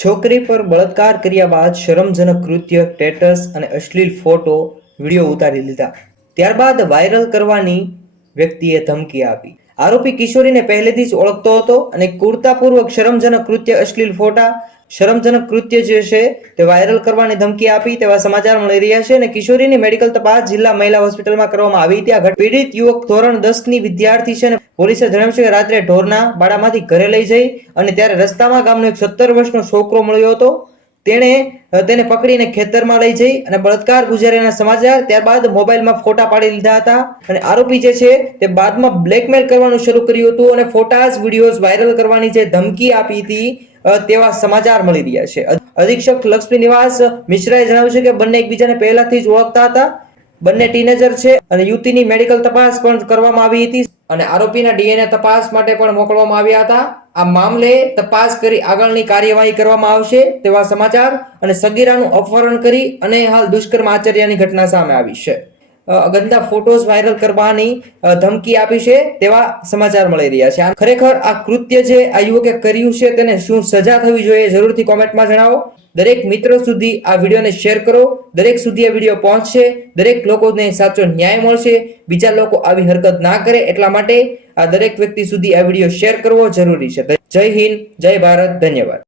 છોકરી પર બળાત્કાર કર્યા બાદ શરમજનક કૃત્ય, સ્ટેટસ અને અશ્લીલ ફોટો, વિડીયો ઉતારી લીધા. ત્યારબાદ વાયરલ કરવાની વ્યક્તિએ ધમકી આપી. આરોપી કિશોરીને પહેલેથી જ ઓળખતો હતો અને ક્રૂરતાપૂર્વક શરમજનક કૃત્ય, અશ્લીલ ફોટા, શરમજનક કૃત્ય જે છે તે વાયરલ કરવાની ધમકી આપી તેવા સમાચાર મળી રહ્યા છે. અને કિશોરીની મેડિકલ તપાસ જિલ્લા મહિલા હોસ્પિટલમાં કરવામાં આવી હતી. આ પીડિત યુવક ધોરણ 10ની વિદ્યાર્થી છે અને પોલીસે જણાવ્યું છે કે રાત્રે ઢોરના બાડામાંથી ઘરે લઈ જઈ અને ત્યારે રસ્તામાં ગામનો એક 17 વર્ષનો છોકરો મળ્યો હતો. તેને પકડીને ખેતરમાં લઈ જઈ અને બળાત્કાર ગુજાર્યાના સમાચાર. ત્યારબાદ મોબાઈલમાં ફોટા પાડી લીધા હતા અને આરોપી જે છે તે બાદમાં બ્લેકમેલ કરવાનું શરૂ કર્યું હતું અને ફોટાઝ, વિડીયોઝ વાયરલ કરવાની જે ધમકી આપી હતી તેવા સમાચાર મળી રહ્યા છે. અધિક્ષક લક્ષ્મી નિવાસ મિશ્રાએ જણાવ્યું છે કે બંને એકબીજાને પહેલાથી જ ઓળખતા હતા. બંને ટીનેજર છે અને યુવતીની મેડિકલ તપાસ પણ કરવામાં આવી હતી અને આરોપીના ડીએનએ તપાસ માટે પણ મોકલવામાં આવ્યા હતા. આ મામલે તપાસ કરી આગળની કાર્યવાહી કરવામાં આવશે તેવા સમાચાર. અને સગીરાનું અપહરણ કરી અને હાલ દુષ્કર્મ આચર્યાની ઘટના સામે આવી છે. ગંદા ફોટોઝ વાયરલ કરવાની ધમકી આપી છે તેવા સમાચાર મળી રહ્યા છે. ખરેખર આ કૃત્ય જે આ યુવકે કર્યું છે તેને શું સજા થવી જોઈએ જરૂરથી કોમેન્ટમાં જણાવો. દરેક મિત્રો સુધી આ વિડીયોને શેર કરો. દરેક સુધી આ વિડીયો પહોંચશે, દરેક લોકોને સાચો ન્યાય મળશે, બીજા લોકો આવી હરકત ના કરે એટલા માટે આ દરેક વ્યક્તિ સુધી આ વિડીયો શેર કરવો જરૂરી છે. જય હિન્દ, જય ભારત, ધન્યવાદ.